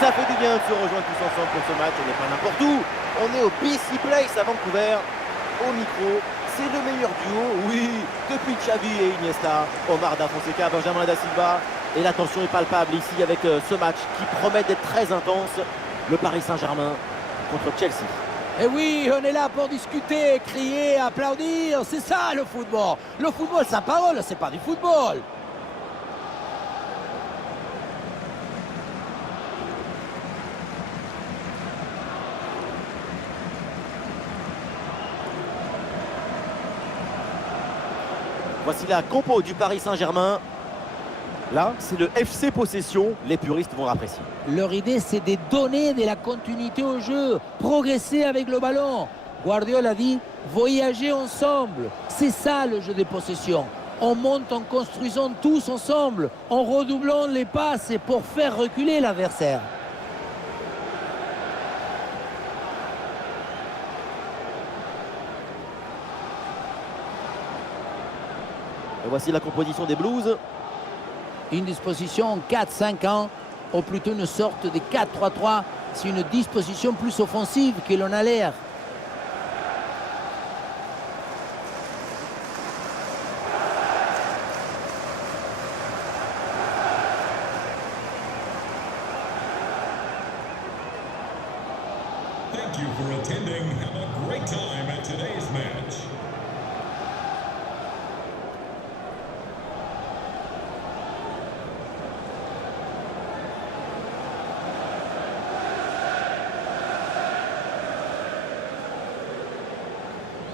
Ça fait du bien de se rejoindre tous ensemble pour ce match. On n'est pas n'importe où. On est au BC Place à Vancouver. Au micro, c'est le meilleur duo, oui, depuis Xavi et Iniesta. Omar Da Fonseca, Benjamin Da Silva. Et la tension est palpable ici avec ce match qui promet d'être très intense. Le Paris Saint-Germain contre Chelsea. Et oui, on est là pour discuter, crier, applaudir. C'est ça le football. Le football, sa parole, c'est pas du football. Voici la compo du Paris Saint-Germain. Là, c'est le FC Possession. Les puristes vont apprécier. Leur idée, c'est de donner de la continuité au jeu, progresser avec le ballon. Guardiola dit, voyager ensemble. C'est ça le jeu de possession. On monte en construisant tous ensemble, en redoublant les passes pour faire reculer l'adversaire. Et voici la composition des Blues. Une disposition en 4-5-1, ou plutôt une sorte de 4-3-3. C'est une disposition plus offensive que l'on a l'air. Thank you for attending. Have a great time at today's match.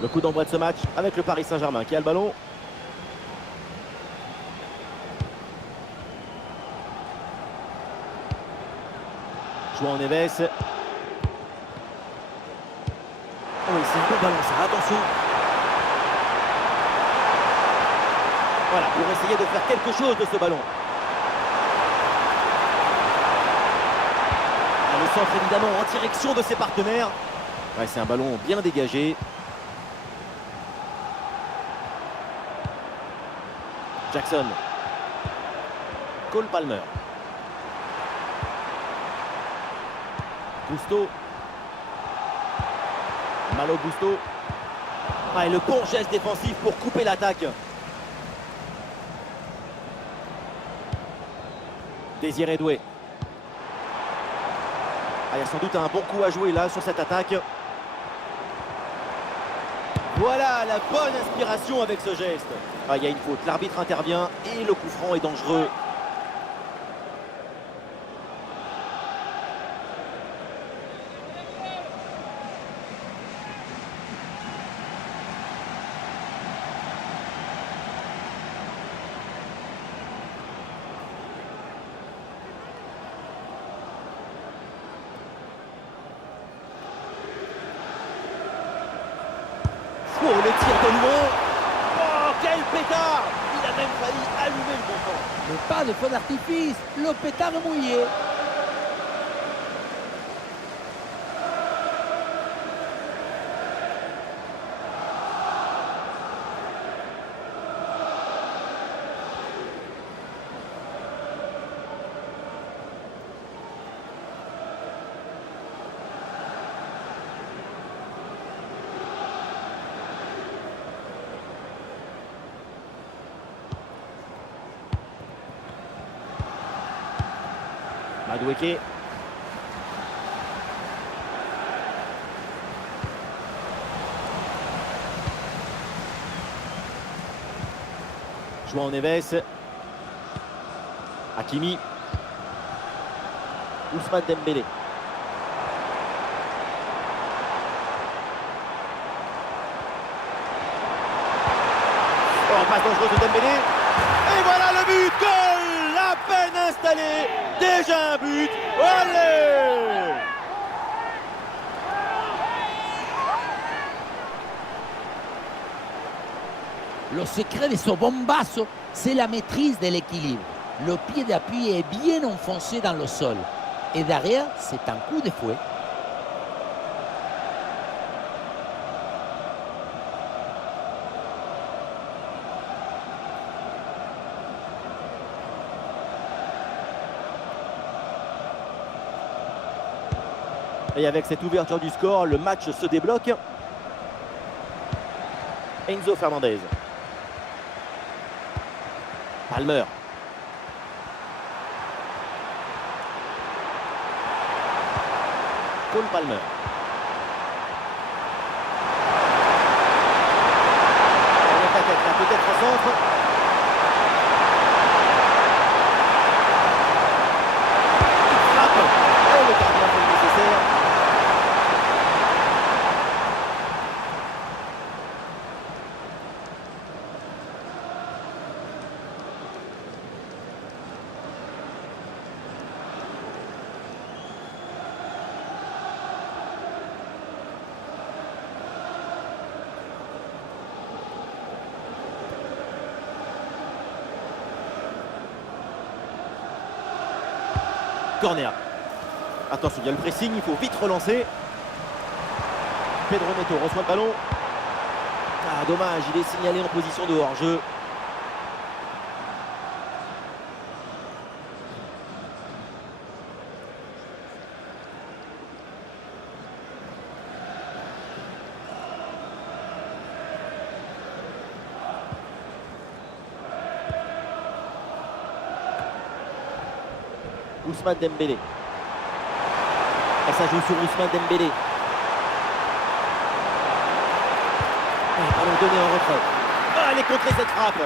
Le coup d'envoi de ce match avec le Paris Saint-Germain qui a le ballon. João Neves. Oh, c'est un bon ballon ça, attention. Voilà, pour essayer de faire quelque chose de ce ballon. Ah, le centre évidemment en direction de ses partenaires. Ouais, c'est un ballon bien dégagé. Jackson. Cole Palmer. Gusto. Malo Gusto. Ah, et le bon geste défensif pour couper l'attaque. Désiré Doué. Ah, il y a sans doute un bon coup à jouer là sur cette attaque. Voilà la bonne inspiration avec ce geste. Ah, il y a une faute, l'arbitre intervient et le coup franc est dangereux. Oh, le tir de loin. Oh, quel pétard! Il a même failli allumer le bon camp. Mais pas de feu d'artifice, le pétard est mouillé. Madueke. João Neves. Hakimi. Ousmane Dembélé. Oh, passe dangereuse de Dembélé. Et voilà le but. Goal! À peine installé. Déjà un but. Allez! Le secret de ce bombasso, c'est la maîtrise de l'équilibre. Le pied d'appui est bien enfoncé dans le sol. Et derrière, c'est un coup de fouet. Et avec cette ouverture du score, le match se débloque. Enzo Fernandez. Palmer. Cole Palmer. On est là, peut-être un centre. Il frappe. Et le gardien fait le nécessaire. Corner. Attention, il y a le pressing, il faut vite relancer. Pedro Neto reçoit le ballon. Ah, dommage, il est signalé en position de hors-jeu. Ousmane Dembélé. Et ça joue sur Ousmane Dembélé. Et ballon donné en retrait. Ah, elle est contrée cette frappe.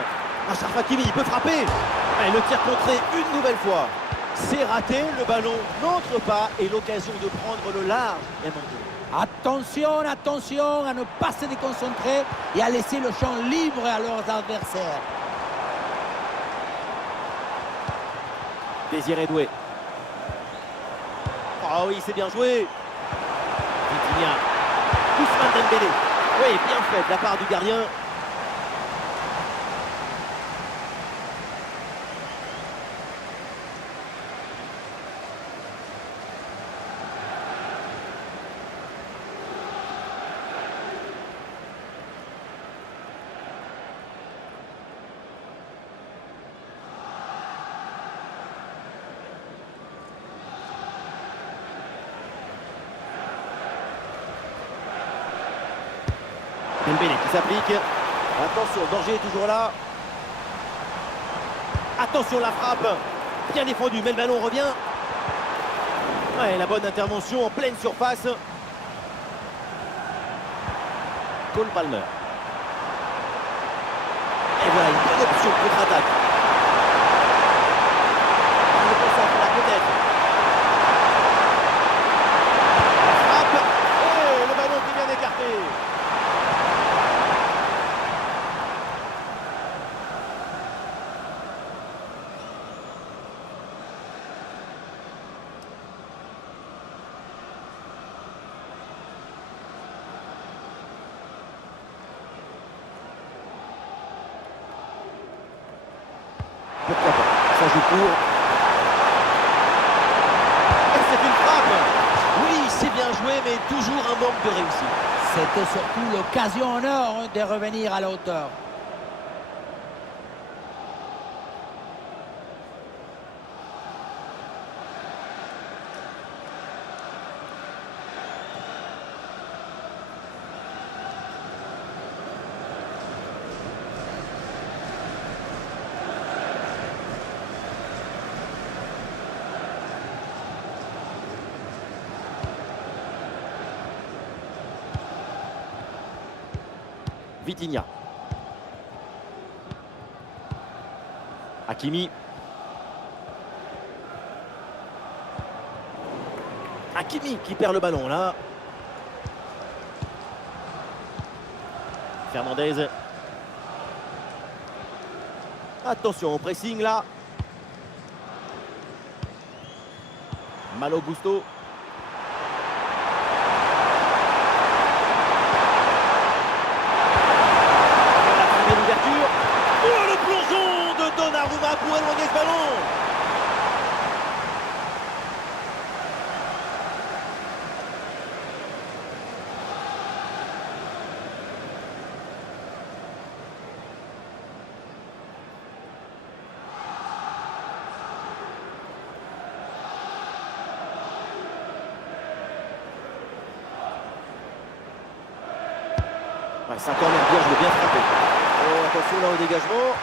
Achraf Hakimi, il peut frapper. Et le tir contré une nouvelle fois. C'est raté, le ballon n'entre pas et l'occasion de prendre le large est manquée. Attention, attention à ne pas se déconcentrer et à laisser le champ libre à leurs adversaires. Désiré Doué. Ah oui, c'est bien joué. Vitinha. Ousmane Dembélé. Oui, bien fait de la part du gardien. Dembélé qui s'applique. Attention, danger est toujours là. Attention, la frappe. Bien défendu, mais le ballon revient. Ouais, la bonne intervention en pleine surface. Cole Palmer. Et voilà, une bonne option de contre-attaque. Il le concentre là, peut-être. Frappe. Et le ballon qui vient d'écarter. Pourquoi pas? Ça joue court. Et c'est une frappe. Oui, c'est bien joué, mais toujours un manque de réussite. C'était surtout l'occasion en or de revenir à la hauteur. Vitinha. Hakimi. Hakimi qui perd le ballon là. Fernandez. Attention au pressing là. Malo Gusto. L'ouverture. Oh, le plongeon de Donnarumma pour éloigner ce ballon. Ouais, c'est un corner bien joué, bien frappé. Oh, attention là au dégagement.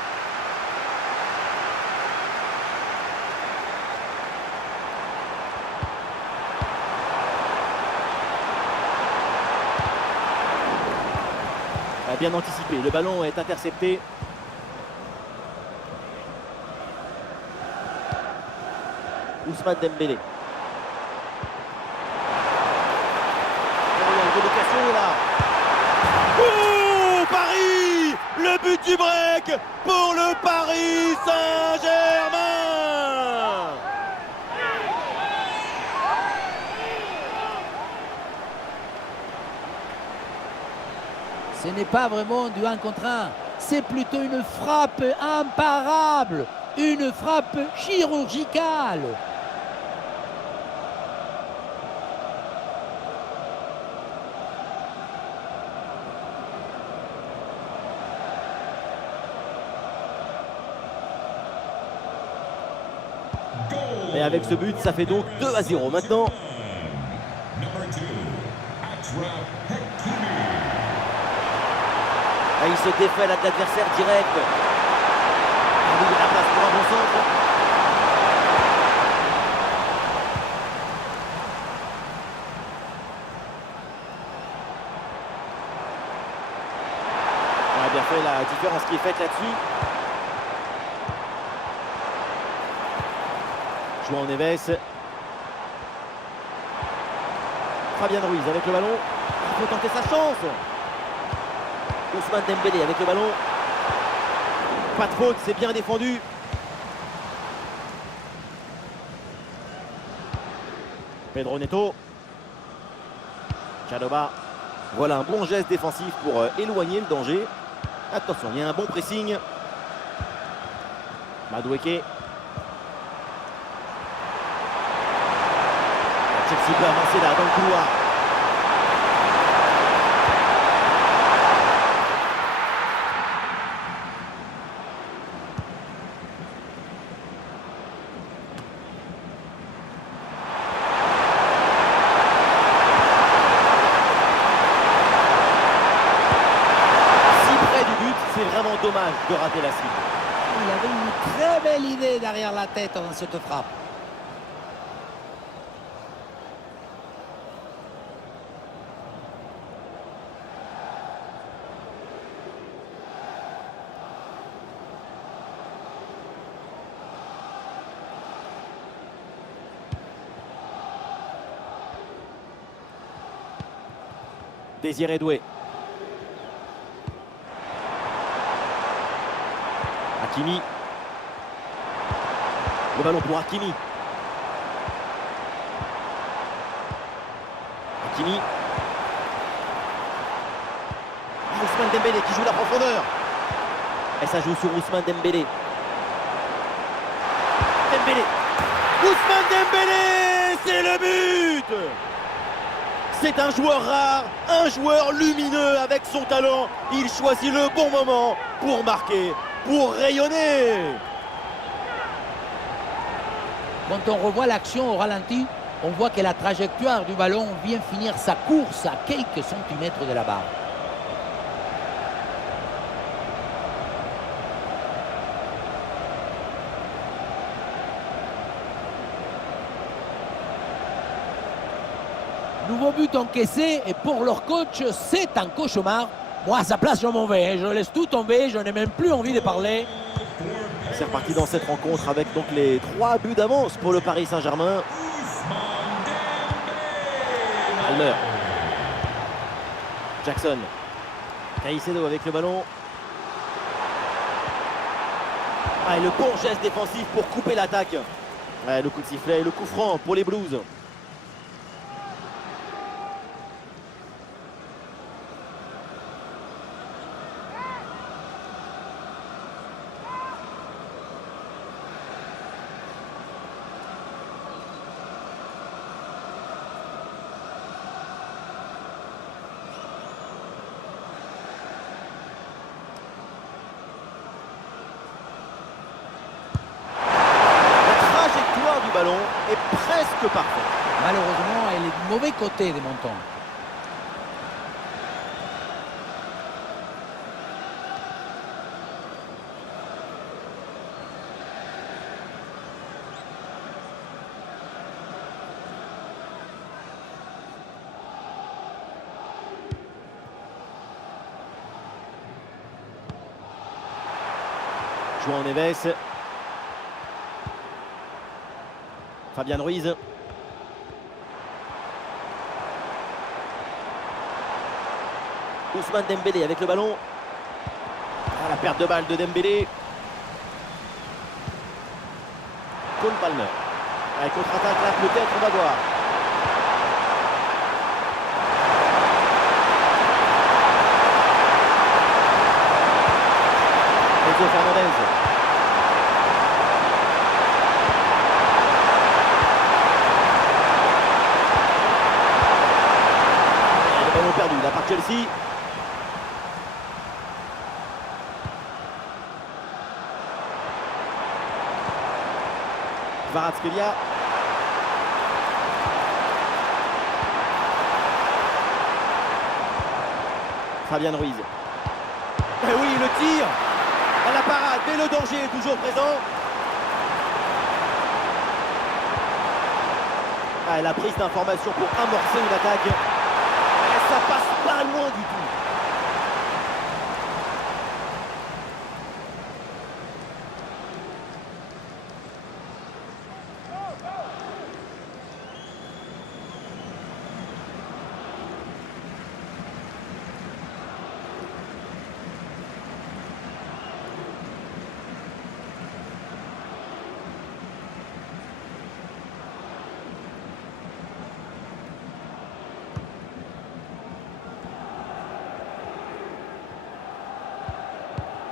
Bien anticipé, le ballon est intercepté. Ousmane Dembélé. Oh, il y a une bonne occasion là. Oh, Paris! Le but du break pour le Paris Saint-Germain! Ce n'est pas vraiment du 1 contre 1, c'est plutôt une frappe imparable, une frappe chirurgicale. Et avec ce but, ça fait donc 2-0 maintenant. Number 2, Achraf Hakimi. Ah, il se défait là de l'adversaire direct. Il ouvre la place pour un bon centre. On a bien fait la différence qui est faite là-dessus. João Neves. Fabien Ruiz avec le ballon. Il faut tenter sa chance. Ousmane Dembélé avec le ballon. Pas de faute, c'est bien défendu. Pedro Neto. Chalobah. Voilà un bon geste défensif pour éloigner le danger. Attention, il y a un bon pressing. Madueke. Chelsea peut avancer là dans le couloir. C'est vraiment dommage de rater la cible. Il avait une très belle idée derrière la tête dans cette frappe. Désiré Doué. Hakimi. Le ballon pour Hakimi. Hakimi. Ousmane Dembélé qui joue la profondeur. Et ça joue sur Ousmane Dembélé. Dembélé. Ousmane Dembélé, c'est le but! C'est un joueur rare, un joueur lumineux avec son talent. Il choisit le bon moment pour marquer, pour rayonner. Quand on revoit l'action au ralenti, on voit que la trajectoire du ballon vient finir sa course à quelques centimètres de la barre. Nouveau but encaissé et pour leur coach, c'est un cauchemar. Moi, à sa place, je m'en vais. Je laisse tout tomber. Je n'ai même plus envie de parler. C'est reparti dans cette rencontre avec donc les 3 buts d'avance pour le Paris Saint-Germain. Almer. Jackson. Caicedo avec le ballon. Ah, et le bon geste défensif pour couper l'attaque. Ouais, le coup de sifflet et le coup franc pour les Blues. Ballon est presque parfait. Malheureusement, elle est du mauvais côté des montants. João Neves. Fabian Ruiz. Ousmane Dembélé avec le ballon. Ah, la perte de balle de Dembélé. Cole Palmer. Allez, contre-attaque là, peut-être, on va voir. Enzo Fernandez. Et le ballon perdu là par Chelsea. Kvaratskhelia. Fabian Ruiz. Et oui, le tir à la parade, mais le danger est toujours présent. Ah, la prise d'information pour amorcer une attaque. Et ça passe pas loin du tout.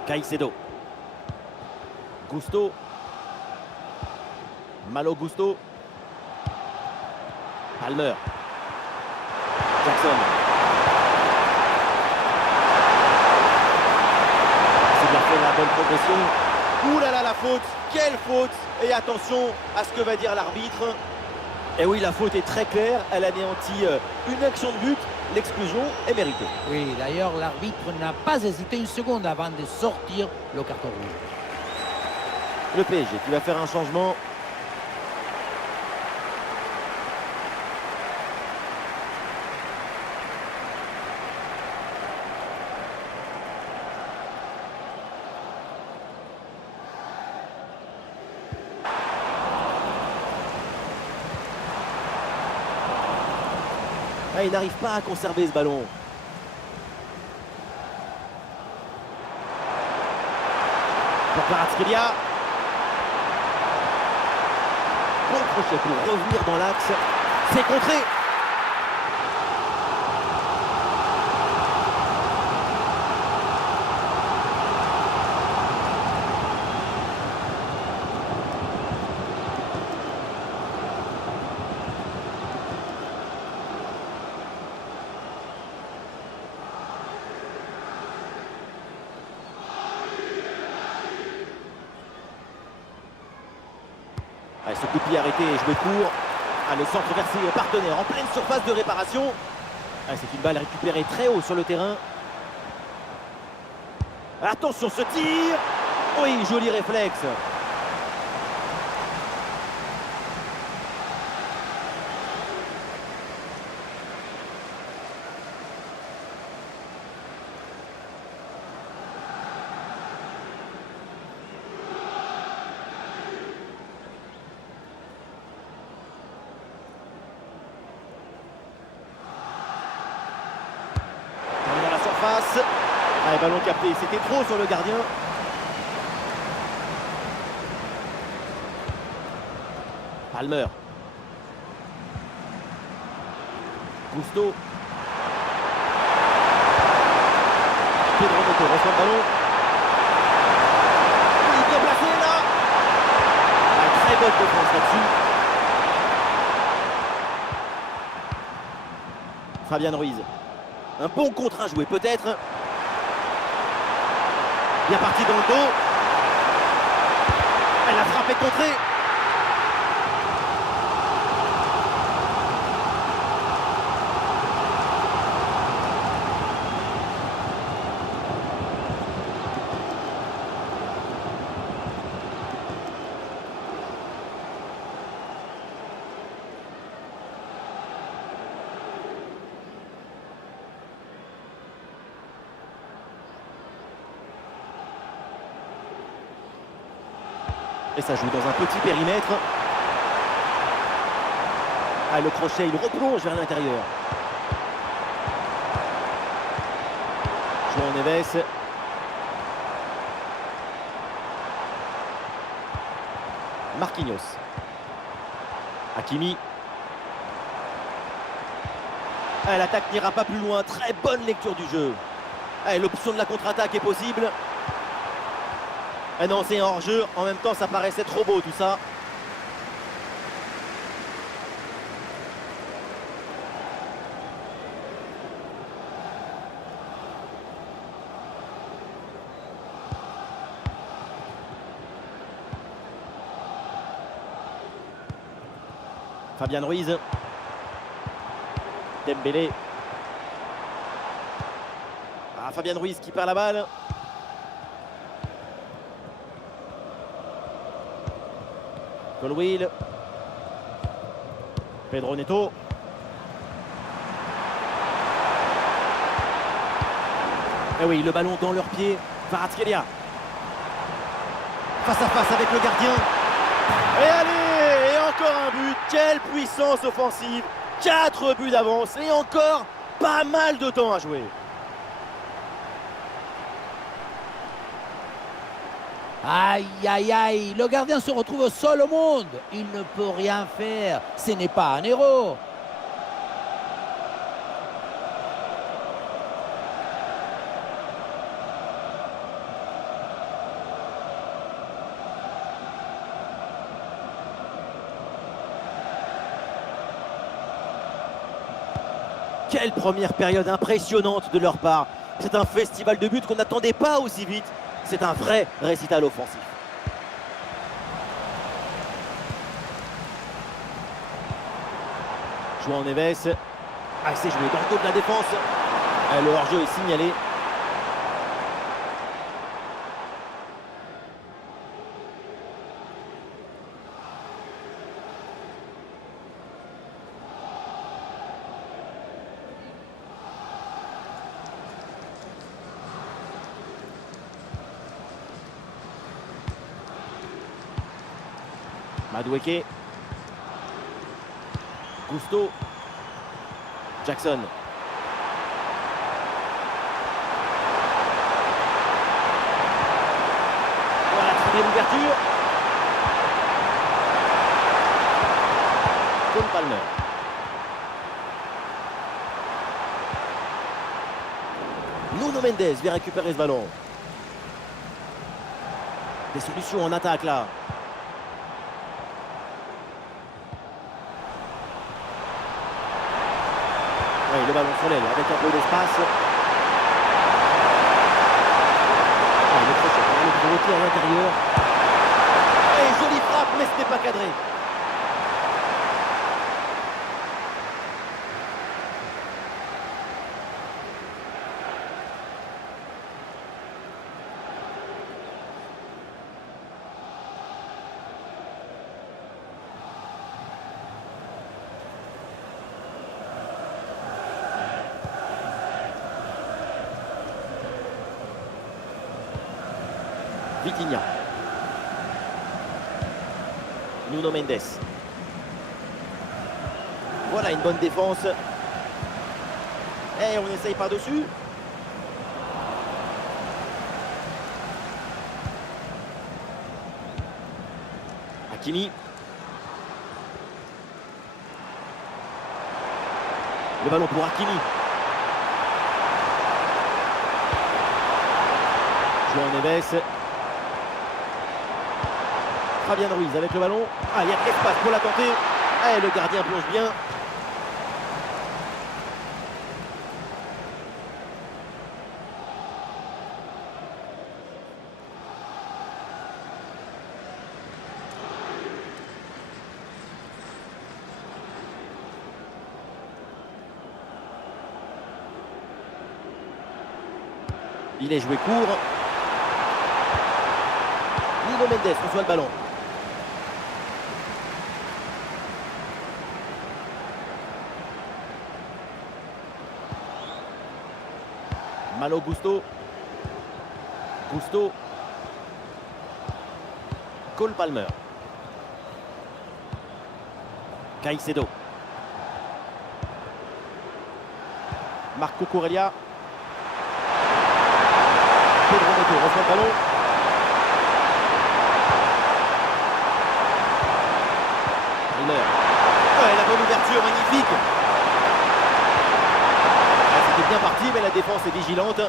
Caicedo. Gusto. Malo Gusto. Palmer. Jackson. C'est bien fait, la bonne progression. Ouh là là, la faute. Quelle faute. Et attention à ce que va dire l'arbitre. Et oui, la faute est très claire. Elle anéantit une action de but. L'exclusion est méritée. Oui, d'ailleurs, l'arbitre n'a pas hésité une seconde avant de sortir le carton rouge. Le PSG qui va faire un changement. Ah, il n'arrive pas à conserver ce ballon. Pour Kvaratskhelia. Bon crochet pour revenir dans l'axe. C'est contré. Allez, ce coup de pied arrêté et joué court. Ah, le centre versé au partenaire en pleine surface de réparation. Ah, c'est une balle récupérée très haut sur le terrain. Attention ce tir. Oui, joli réflexe. Face. Allez, ballon capté, c'était trop sur le gardien. Palmer. Gusto. Pedro Neto reçoit le ballon. Il est bien placé là. Ah, très bonne défense là-dessus. Fabian Ruiz. Un bon contre à jouer peut-être. Bien parti dans le dos. Elle a frappé contrée. Et ça joue dans un petit périmètre. Ah, le crochet, il replonge vers l'intérieur. João Neves. Marquinhos. Hakimi. Ah, l'attaque n'ira pas plus loin. Très bonne lecture du jeu. Ah, l'option de la contre-attaque est possible. Ah non, c'est un hors-jeu. En même temps, ça paraissait trop beau tout ça. Fabian Ruiz. Dembélé. Ah, Fabian Ruiz qui perd la balle. Colwill. Pedro Neto. Et oui, le ballon dans leurs pieds. Kvaratskhelia. Face à face avec le gardien. Et allez, et encore un but. Quelle puissance offensive. 4 buts d'avance et encore pas mal de temps à jouer. Aïe, aïe, aïe, le gardien se retrouve seul au monde. Il ne peut rien faire. Ce n'est pas un héros. Quelle première période impressionnante de leur part. C'est un festival de buts qu'on n'attendait pas aussi vite. C'est un vrai récital offensif. João Neves. Ah, c'est joué dans le dos de la défense. Le hors-jeu est signalé. Madueke. Gusto. Jackson. Voilà, très belle ouverture. Cole Palmer. Nuno Mendes vient récupérer ce ballon. Des solutions en attaque là. Oui, le ballon sur l'aile avec un peu d'espace. Le crochet pour le retirer à l'intérieur. Et jolie frappe, mais ce n'est pas cadré. Vitinha. Nuno Mendes. Voilà une bonne défense. Et on essaye par-dessus. Hakimi. Le ballon pour Hakimi. João Neves. Fabian Ruiz avec le ballon. Ah, il y a de l'espace pour la tenter. Et le gardien plonge bien. Il est joué court. Nuno Mendes reçoit le ballon. Malo Gusto. Gusto. Cole Palmer. Caicedo. Marco Corellia. Pedro Neto reçoit le ballon. Palmer. Ouais, la bonne ouverture, magnifique. Ah, c'était bien parti, mais la défense est vigilante.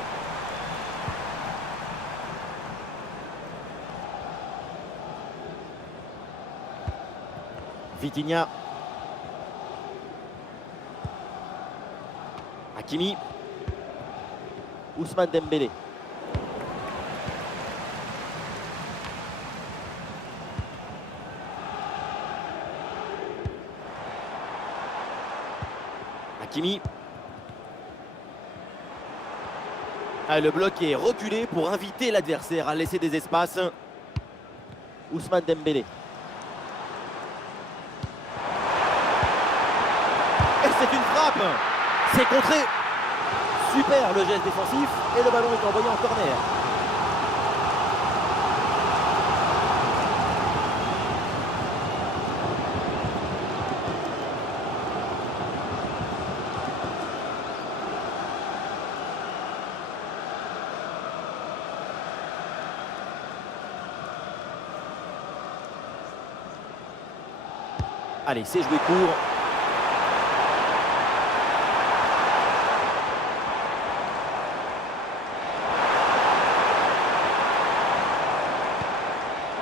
Vitinha. Hakimi. Ousmane Dembélé. Hakimi. Ah, le bloc est reculé pour inviter l'adversaire à laisser des espaces. Ousmane Dembélé. Et c'est une frappe. C'est contré. Super le geste défensif et le ballon est envoyé en corner. Allez, c'est joué court.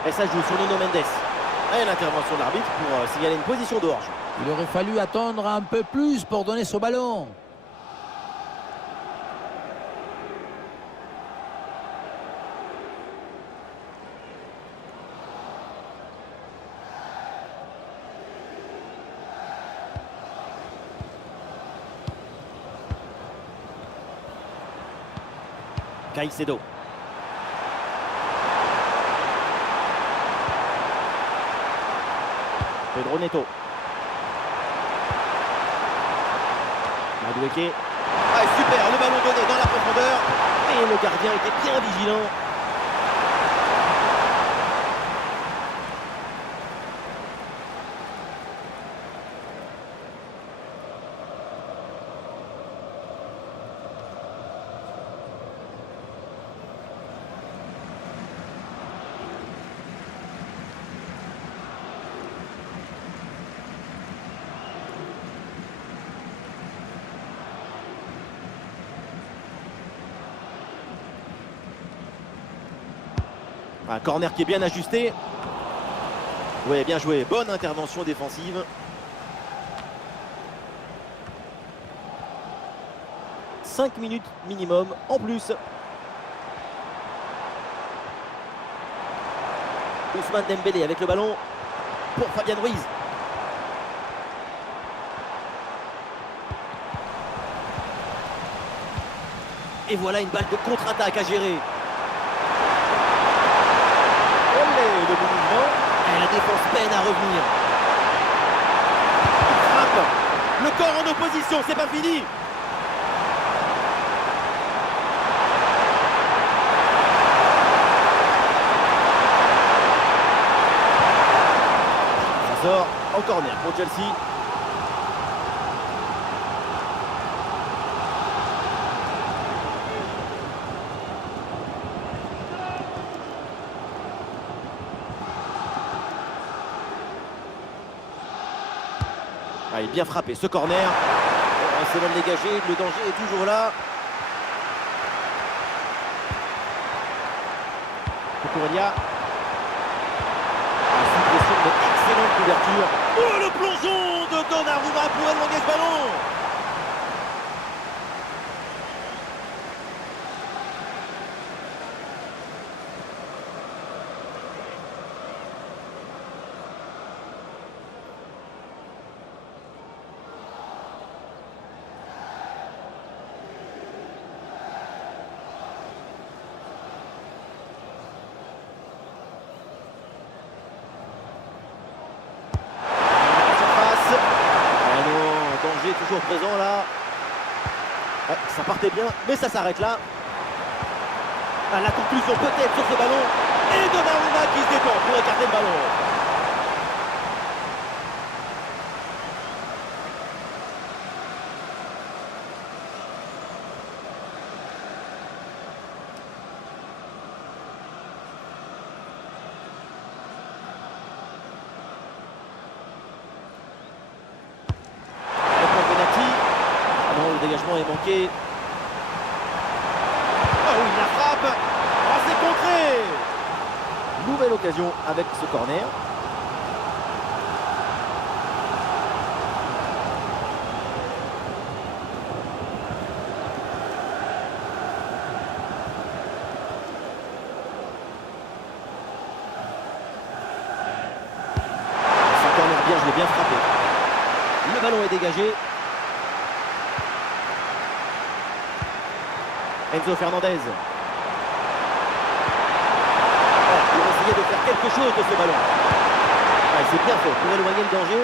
Et ça joue sur Nuno Mendes. Et l'intervention de l'arbitre pour signaler une position de hors-jeu. Il aurait fallu attendre un peu plus pour donner ce ballon. Caicedo. Pedro Neto. Madueke. Ah, super, le ballon donné dans la profondeur. Et le gardien était bien vigilant. Un corner qui est bien ajusté. Oui, bien joué. Bonne intervention défensive. 5 minutes minimum en plus. Ousmane Dembélé avec le ballon pour Fabian Ruiz. Et voilà une balle de contre-attaque à gérer. Le bon mouvement, et la défense peine à revenir. Il frappe. Le corps en opposition, c'est pas fini. Ça sort en corner pour Chelsea. Ah, il est bien frappé ce corner. C'est mal dégagé, le danger est toujours là. Corellia. Sous pression, mais excellente couverture. Oh, le plongeon de Donnarumma pour éloigner ce ballon. Toujours présent là. Ouais, ça partait bien, mais ça s'arrête là. Ah, la conclusion peut-être sur ce ballon. Et Donnarumma qui se détend pour écarter le ballon. Le dégagement est manqué. Oh oui, la frappe. Oh, c'est contré. Nouvelle occasion avec ce corner. Ce corner bien, je l'ai bien frappé. Le ballon est dégagé. Enzo Fernandez. Il va essayer de faire quelque chose de ce ballon. Ah, c'est bien fait pour éloigner le danger.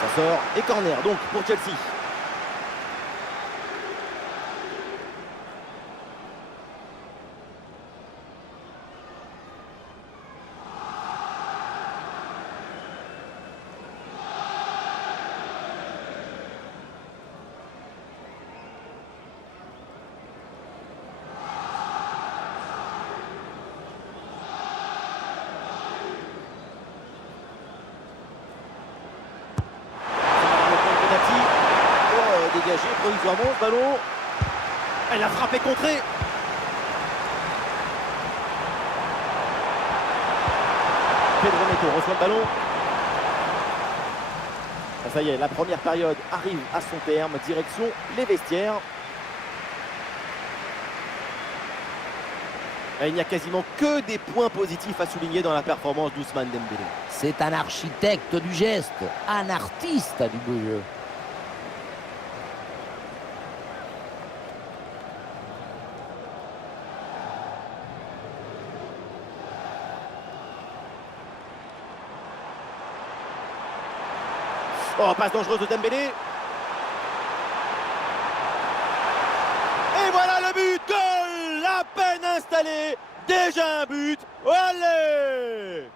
Ça sort et corner donc pour Chelsea. Dégagé provisoirement ce ballon. Elle a frappé contrée. Pedro Neto reçoit le ballon. Ah, ça y est, la première période arrive à son terme. Direction les vestiaires. Et il n'y a quasiment que des points positifs à souligner dans la performance d'Ousmane Dembélé. C'est un architecte du geste, un artiste du beau jeu. Oh, passe dangereuse de Dembélé. Et voilà le but. Goal. À peine installé. Déjà un but. Allez.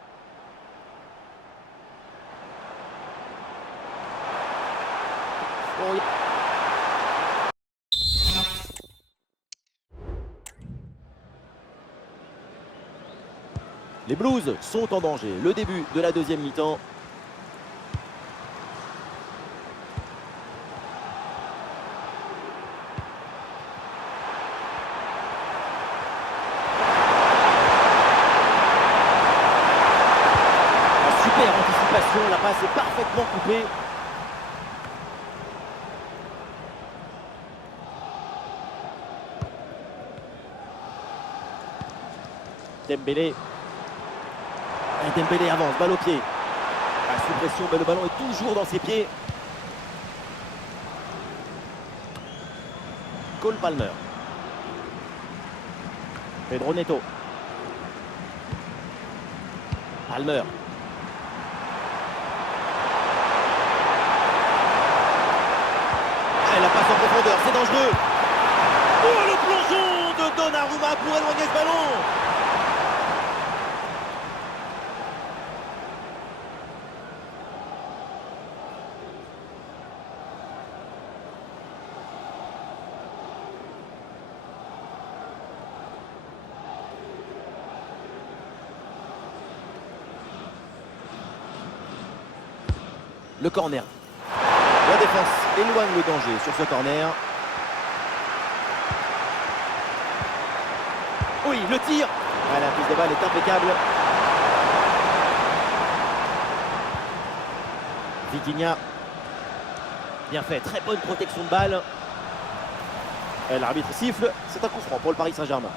Oh, les Blues sont en danger. Le début de la deuxième mi-temps. Super anticipation, la passe est parfaitement coupée. Dembélé. Et Dembélé avance, balle au pied. Sous pression, mais le ballon est toujours dans ses pieds. Cole Palmer. Pedro Neto. Palmer. Et la passe en profondeur, c'est dangereux. Oh, le plongeon de Donnarumma pour éloigner ce ballon. Le corner. La défense éloigne le danger sur ce corner. Oui, le tir. Ah, la prise de balle est impeccable. Vitinha. Bien fait, très bonne protection de balle. L'arbitre siffle. C'est un coup franc pour le Paris Saint-Germain.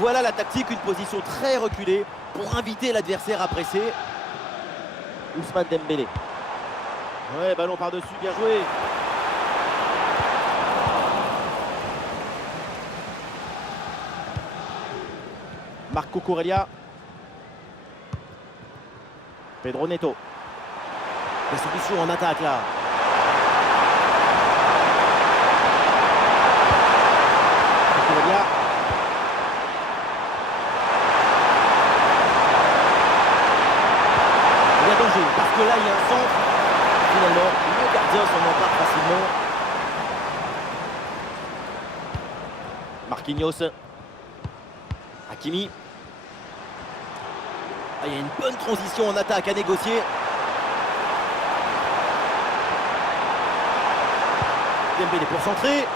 Voilà la tactique, une position très reculée pour inviter l'adversaire à presser. Ousmane Dembélé. Ouais, ballon par-dessus, bien joué. Marco Corellia. Pedro Neto. Des solutions en attaque là. Corellia. Il y a danger parce que là il y a un centre. Finalement, le gardien s'en empare facilement. Marquinhos. Hakimi. Ah, il y a une bonne transition en attaque à négocier. Dembélé pour centrer.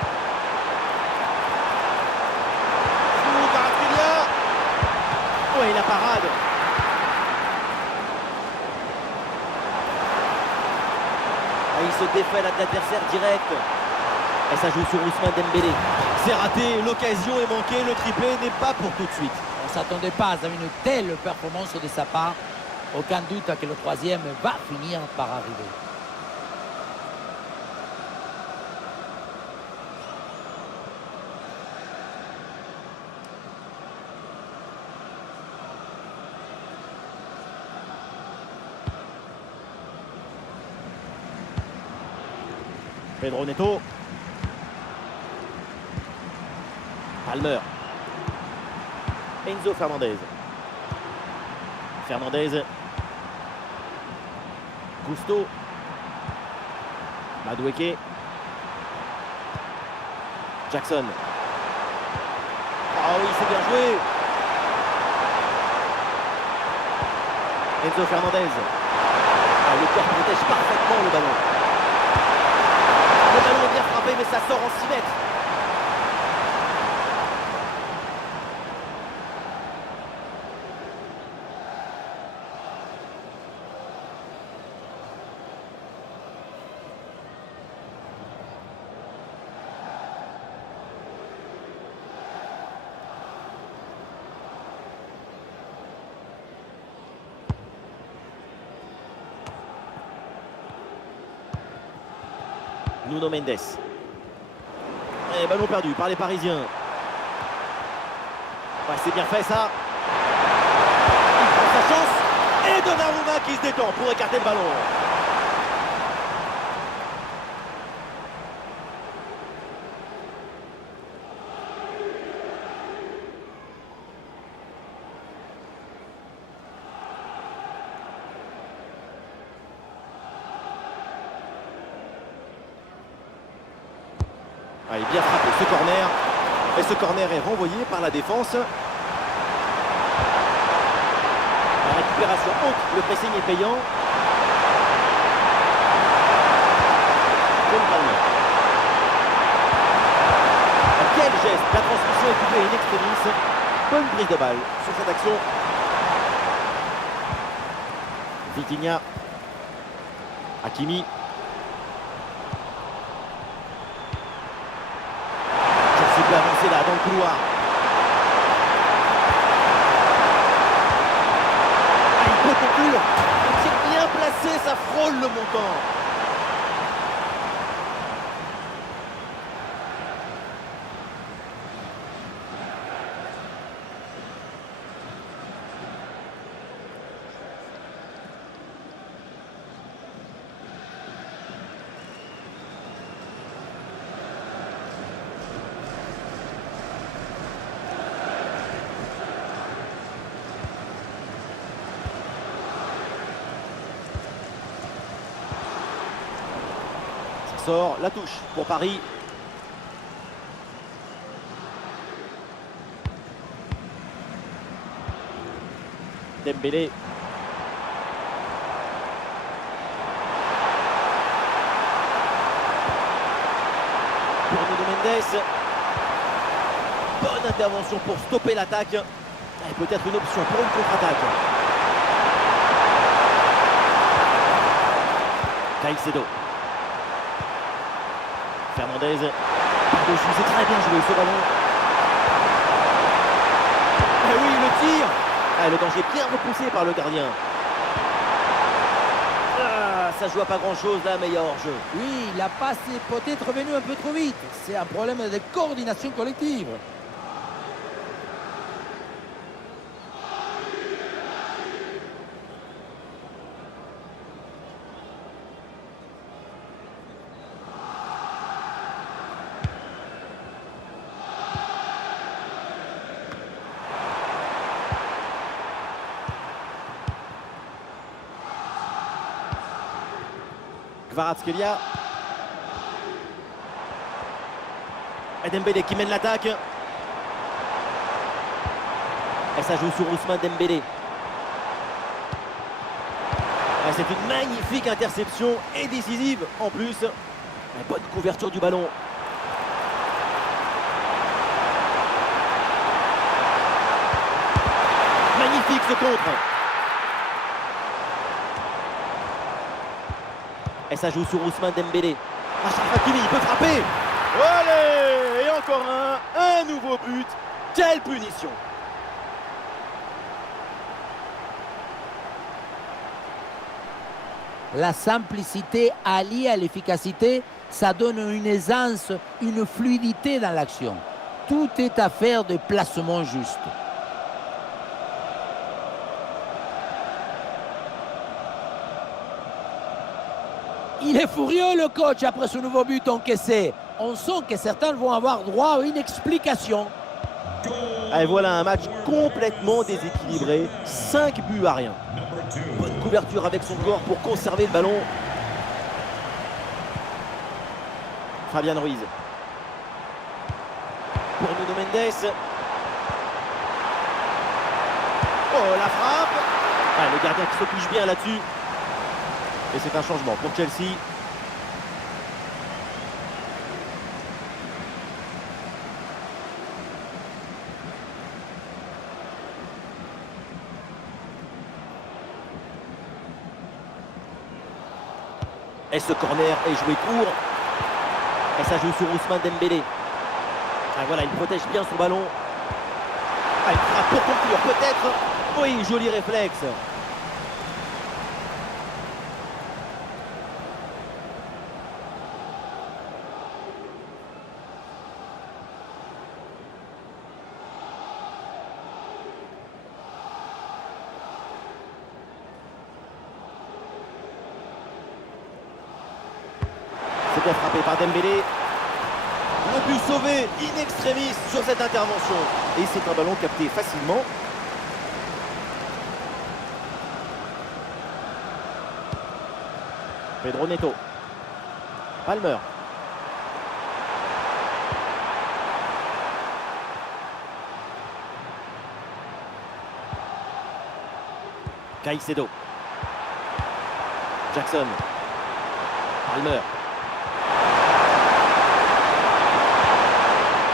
Ouais, la parade. Ah, il se défait là de l'adversaire direct. Et ça joue sur Ousmane Dembélé. C'est raté, l'occasion est manquée, le triplé n'est pas pour tout de suite. On ne s'attendait pas à une telle performance de sa part. Aucun doute que le troisième va finir par arriver. Pedro Neto. Palmer. Enzo Fernandez. Fernandez. Gusto. Madueke. Jackson. Ah oui, c'est bien joué. Enzo Fernandez. Ah, le corps protège parfaitement le ballon. Le ballon est bien frappé, mais ça sort en 6 mètres. Nuno Mendes. Et ballon perdu par les Parisiens. Ouais, c'est bien fait ça. Il prend sa chance. Et Donnarumma qui se détend pour écarter le ballon. Ah, il est bien frappé ce corner. Et ce corner est renvoyé par la défense. La récupération haute, le pressing est payant. Cole Palmer. Quel geste. La transmission est coupée in extremis. Bonne prise de balle sur cette action. Vitinha. Hakimi. Il peut avancer là dans le couloir. Ah, il peut conclure. C'est bien placé, ça frôle le montant. Sort la touche pour Paris. Dembélé. Pour Nuno Mendes. Bonne intervention pour stopper l'attaque. Et peut-être une option pour une contre-attaque. Caicedo. Fernandez. Par-dessus, c'est très bien joué ce ballon. Et oui, le tir. Ah, le danger bien repoussé par le gardien. Ah, ça joue à pas grand-chose là, mais il y a hors-jeu. Oui, la passe est peut-être venue un peu trop vite. C'est un problème de coordination collective. Kvaratskhelia. Et Dembélé qui mène l'attaque. Et ça joue sur Ousmane Dembélé. Ah, c'est une magnifique interception et décisive en plus. Une bonne couverture du ballon. Magnifique ce contre. Et ça joue sur Ousmane Dembélé. Achraf Hakimi, il peut frapper. Allez, et encore un nouveau but. Quelle punition. La simplicité alliée à l'efficacité, ça donne une aisance, une fluidité dans l'action. Tout est affaire de placement juste. Il est furieux le coach après ce nouveau but encaissé. On sent que certains vont avoir droit à une explication. Et voilà un match complètement déséquilibré. 5 buts à rien. Bonne couverture avec son corps pour conserver le ballon. Fabian Ruiz. Pour Nuno Mendes. Oh, la frappe. Ah, le gardien qui se touche bien là-dessus. Et c'est un changement pour Chelsea. Et ce corner est joué court. Et ça joue sur Ousmane Dembélé. Ah, voilà, il protège bien son ballon. Ah, il frappe pour conclure, peut-être. Oui, joli réflexe. C'est bien frappé par Dembélé. Le but sauvé in extremis sur cette intervention. Et c'est un ballon capté facilement. Pedro Neto. Palmer. Caicedo. Jackson. Palmer.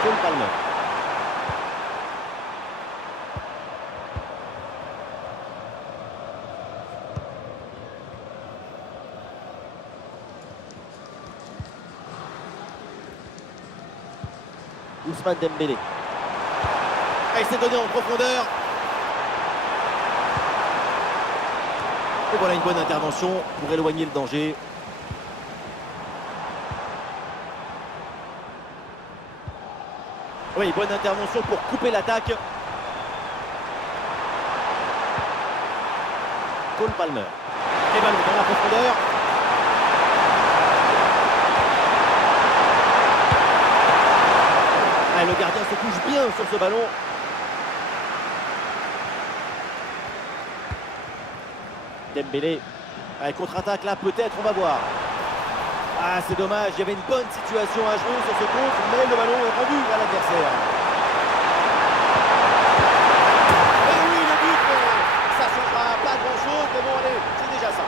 Cole Palmer. Ousmane Dembélé. Et il s'est donné en profondeur. Et voilà une bonne intervention pour éloigner le danger. Oui, bonne intervention pour couper l'attaque. Cole Palmer. Et ballon dans la profondeur. Ah, le gardien se couche bien sur ce ballon. Dembélé. Ah, contre-attaque là, peut-être, on va voir. Ah, c'est dommage, il y avait une bonne situation à jouer sur ce contre, mais le ballon est rendu à l'adversaire. Et oui, le but, ça ne changera pas grand-chose, mais bon, allez, c'est déjà ça.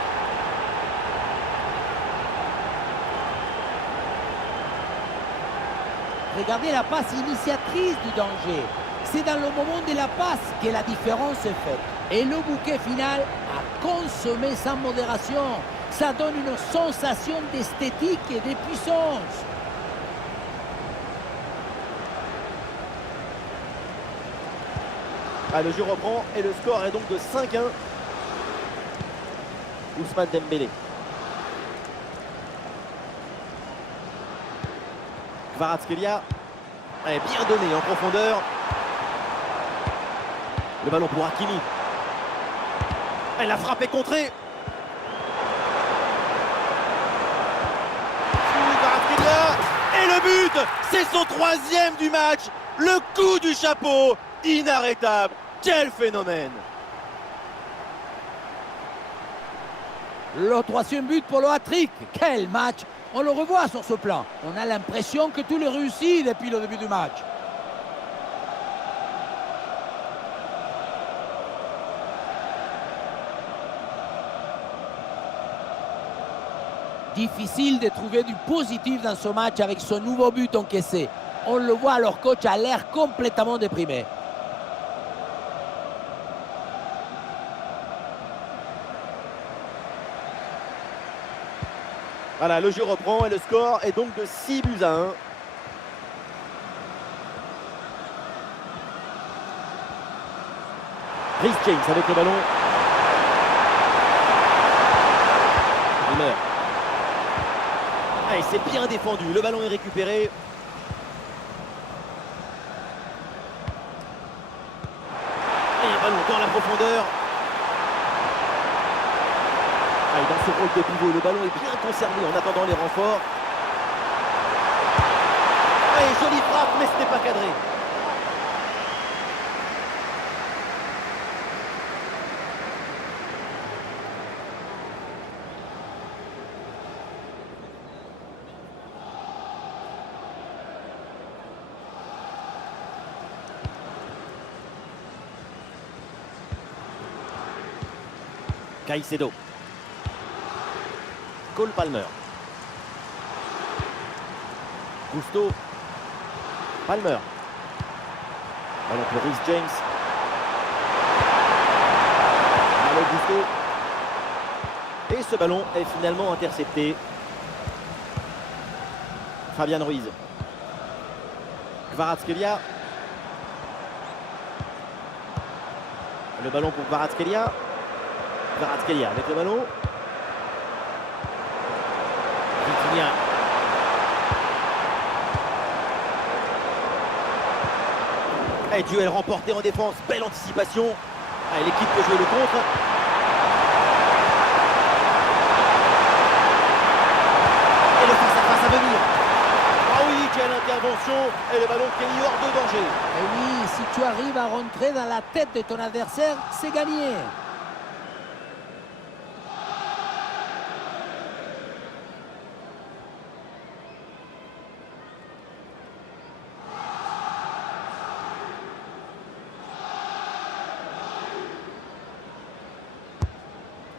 Regardez la passe initiatrice du danger. C'est dans le moment de la passe que la différence est faite. Et le bouquet final a consommé sans modération. Ça donne une sensation d'esthétique et de puissance. Ah, le jeu reprend et le score est donc de 5-1. Ousmane Dembélé. Kvaratskhelia. Bien donné en profondeur. Le ballon pour Hakimi. Elle a frappé contrée. Et le but, c'est son 3e du match. Le coup du chapeau, inarrêtable. Quel phénomène. Le troisième but pour le hat-trick. Quel match! On le revoit sur ce plan. On a l'impression que tout est réussi depuis le début du match. Difficile de trouver du positif dans ce match avec ce nouveau but encaissé. On le voit, leur coach a l'air complètement déprimé. Voilà, le jeu reprend et le score est donc de 6-1. Rhys James avec le ballon. Palmer. Ah, et c'est bien défendu, le ballon est récupéré. Et un ballon dans la profondeur. Ah, et dans ce rôle de pivot, le ballon est bien conservé en attendant les renforts. Et jolie frappe, mais ce n'est pas cadré. Caicedo. Cole Palmer. Gusto. Palmer. Ballon pour Rhys James. Malo Gusto. Et ce ballon est finalement intercepté. Fabian Ruiz. Kvaratskhelia. Le ballon pour Kvaratskhelia. Kvaratskhelia avec le ballon. Vitinha. Et duel remporté en défense. Belle anticipation. Ah, l'équipe peut jouer le contre. Et le face-à-face à venir. Ah oui, quelle intervention. Et le ballon qui est mis hors de danger. Et oui, si tu arrives à rentrer dans la tête de ton adversaire, c'est gagné.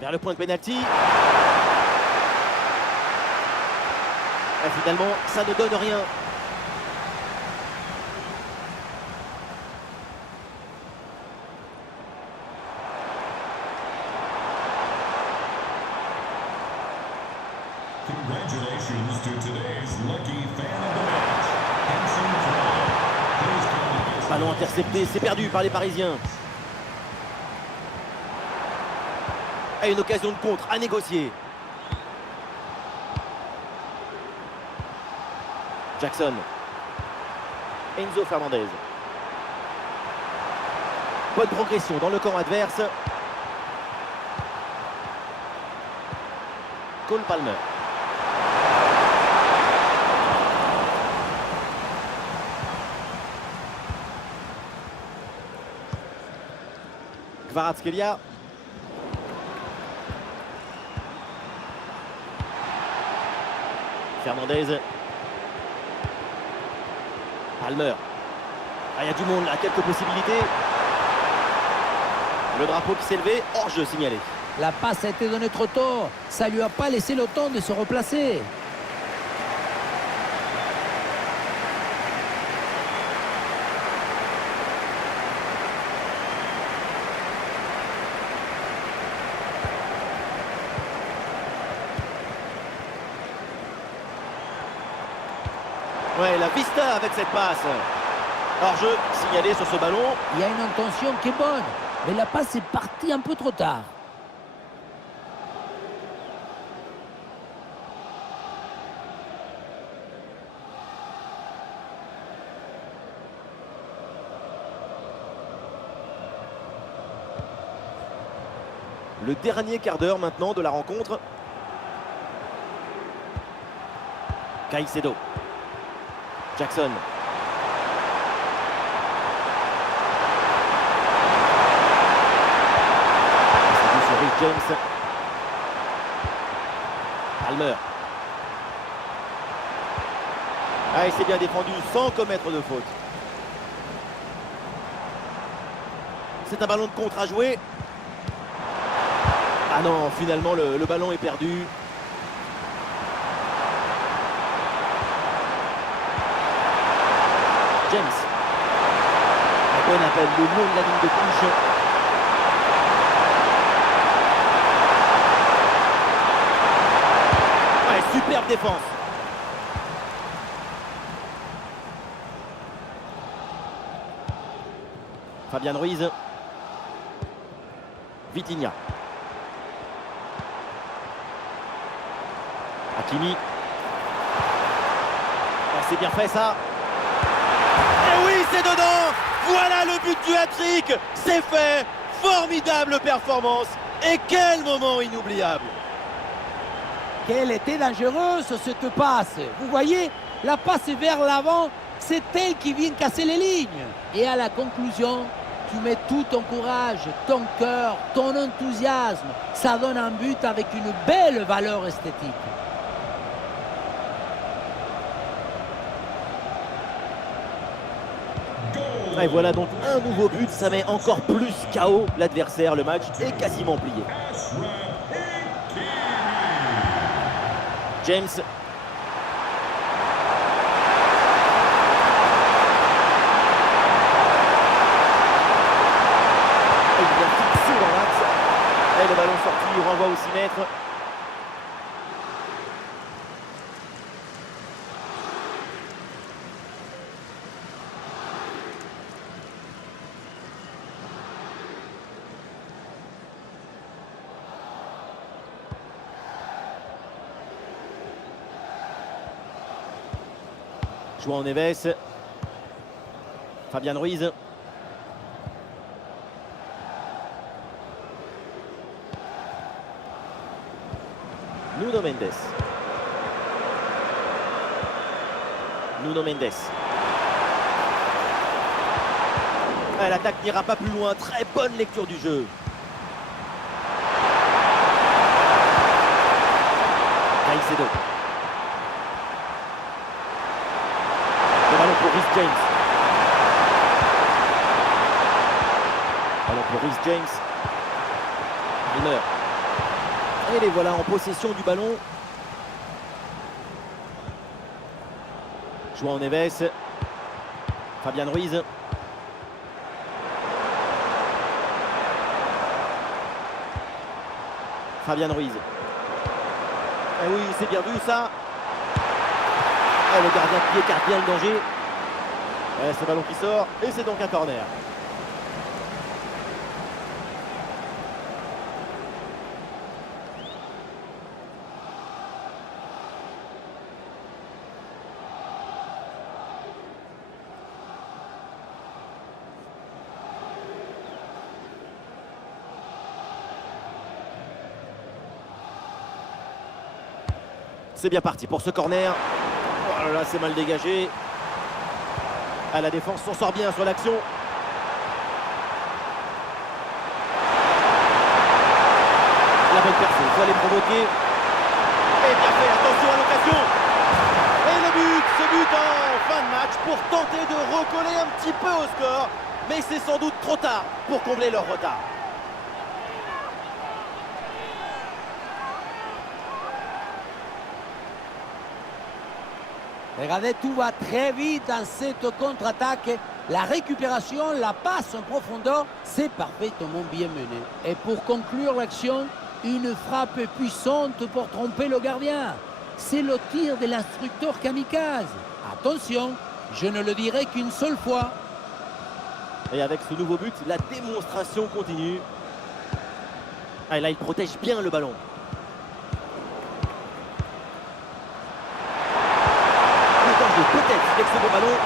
Vers le point de pénalty. Et finalement, ça ne donne rien. Congratulations to today's lucky fan of the match, Hanson Clyde. Please call the next Ballon intercepté, c'est perdu par les Parisiens. Et une occasion de contre à négocier. Jackson. Enzo Fernandez. Bonne progression dans le camp adverse. Cole Palmer. Kvaratskhelia. Fernandez. Palmer. Ah, il y a du monde là, quelques possibilités. Le drapeau qui s'est levé, hors jeu signalé. La passe a été donnée trop tôt. Ça lui a pas laissé le temps de se replacer. Ouais, la vista avec cette passe. Hors-jeu signalé sur ce ballon. Il y a une intention qui est bonne, mais la passe est partie un peu trop tard. Le dernier quart d'heure maintenant de la rencontre. Caicedo. Jackson. C'est sur Rhys James. Palmer. Ah, il s'est bien défendu sans commettre de faute. C'est un ballon de contre à jouer. Ah non, finalement le ballon est perdu. James. Un bon appel le long de la ligne de touche. Ouais, superbe défense. Fabian Ruiz. Vitinha. Hakimi. Ah, c'est bien fait ça. Et oui, c'est dedans. Voilà le but du hat-trick. C'est fait. Formidable performance. Et quel moment inoubliable. Quelle était dangereuse cette passe. Vous voyez, la passe vers l'avant, c'est elle qui vient casser les lignes. Et à la conclusion, tu mets tout ton courage, ton cœur, ton enthousiasme. Ça donne un but avec une belle valeur esthétique. Et voilà donc un nouveau but, ça met encore plus KO l'adversaire. Le match est quasiment plié. James. Il vient fixer dans l'axe. Et le ballon sorti, il renvoie au 6 mètres. João Neves. Fabian Ruiz. Nuno Mendes. Nuno Mendes. Ah, l'attaque n'ira pas plus loin. Très bonne lecture du jeu. Caicedo. Le ballon pour Reece James. Ballon pour Reece James. Palmer. Et les voilà en possession du ballon. João Neves. Fabian Ruiz. Fabian Ruiz. Eh oui, c'est bien vu ça. Et le gardien qui écarte bien le danger. Et ce ballon qui sort. Et c'est donc un corner. C'est bien parti pour ce corner. Oh là là, c'est mal dégagé. Ah, la défense s'en sort bien sur l'action. La bonne personne, il faut aller provoquer. Et bien fait, attention à l'occasion. Et le but, ce but en fin de match pour tenter de recoller un petit peu au score. Mais c'est sans doute trop tard pour combler leur retard. Regardez, tout va très vite dans cette contre-attaque. La récupération, la passe en profondeur, c'est parfaitement bien mené. Et pour conclure l'action, une frappe puissante pour tromper le gardien. C'est le tir de l'instructeur kamikaze. Attention, je ne le dirai qu'une seule fois. Et avec ce nouveau but, la démonstration continue. Ah, et là, il protège bien le ballon. Peut-être avec ce beau ballon.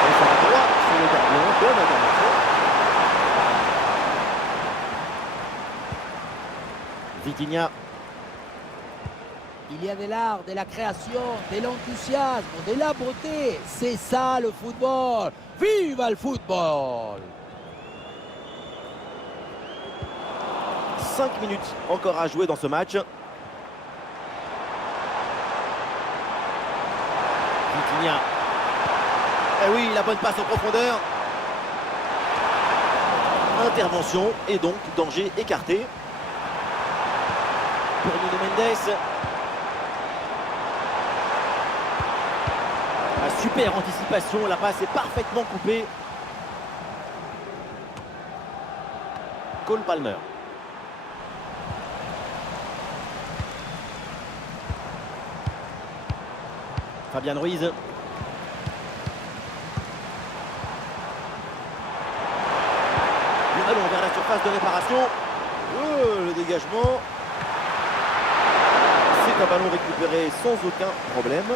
Et ça va droit sur le gardien. Bonne intervention. Vitinha. Il y a de l'art, de la création, de l'enthousiasme, de la beauté. C'est ça le football. Vive le football! 5 minutes encore à jouer dans ce match. Vitinha. Eh oui, la bonne passe en profondeur. Intervention et donc danger écarté. Pour Nuno Mendes. La super anticipation, la passe est parfaitement coupée. Cole Palmer. Fabian Ruiz. Le ballon vers la surface de réparation. Le dégagement. C'est un ballon récupéré sans aucun problème.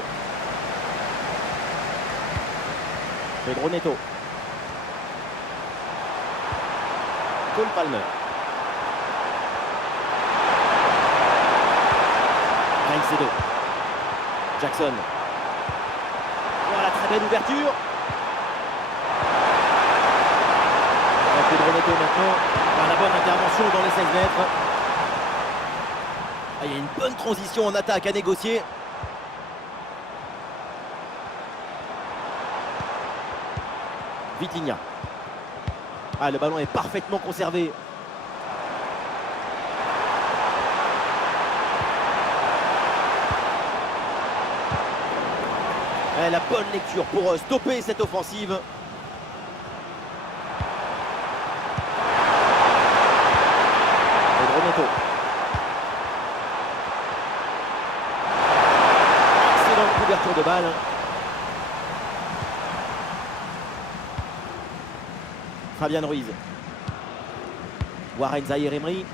Pedro Neto. Cole Palmer. Caicedo. Jackson. Voilà, très belle ouverture. Pedro Neto maintenant. La bonne intervention dans les 16 mètres. Il y a une bonne transition en attaque à négocier. Vitinha. Le ballon est parfaitement conservé. La bonne lecture pour stopper cette offensive. Pedro Neto. Excellente couverture de balle. Fabian Ruiz. Warren Zaïre-Emery.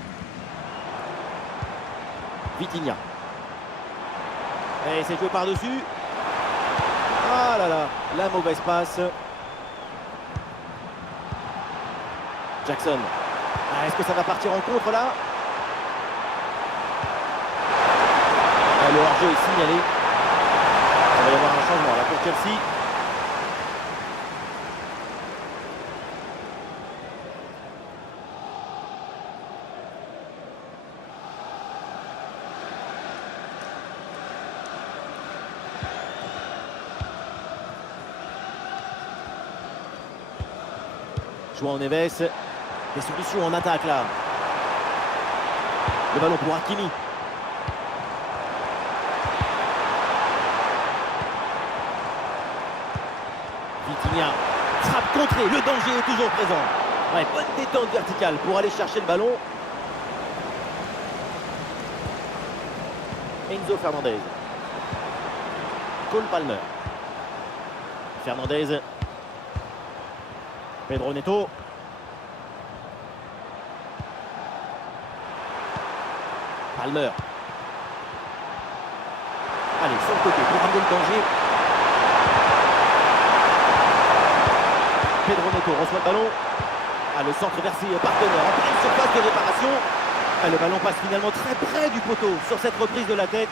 Vitinha. Et c'est joué par-dessus. Ah là là, la mauvaise passe. Jackson. Est-ce que ça va partir en contre là? Le hors-jeu est signalé. Il va y avoir un changement là pour Chelsea. João Neves, des solutions en attaque là. Le ballon pour Hakimi. Vitinha, frappe contrée, le danger est toujours présent. Ouais, bonne détente verticale pour aller chercher le ballon. Enzo Fernandez. Cole Palmer. Fernandez. Pedro Neto. Palmer. Allez, sur le côté pour ramener le danger. Pedro Neto reçoit le ballon. Le centre versé partenaire en pleine surface de réparation. Le ballon passe finalement très près du poteau sur cette reprise de la tête.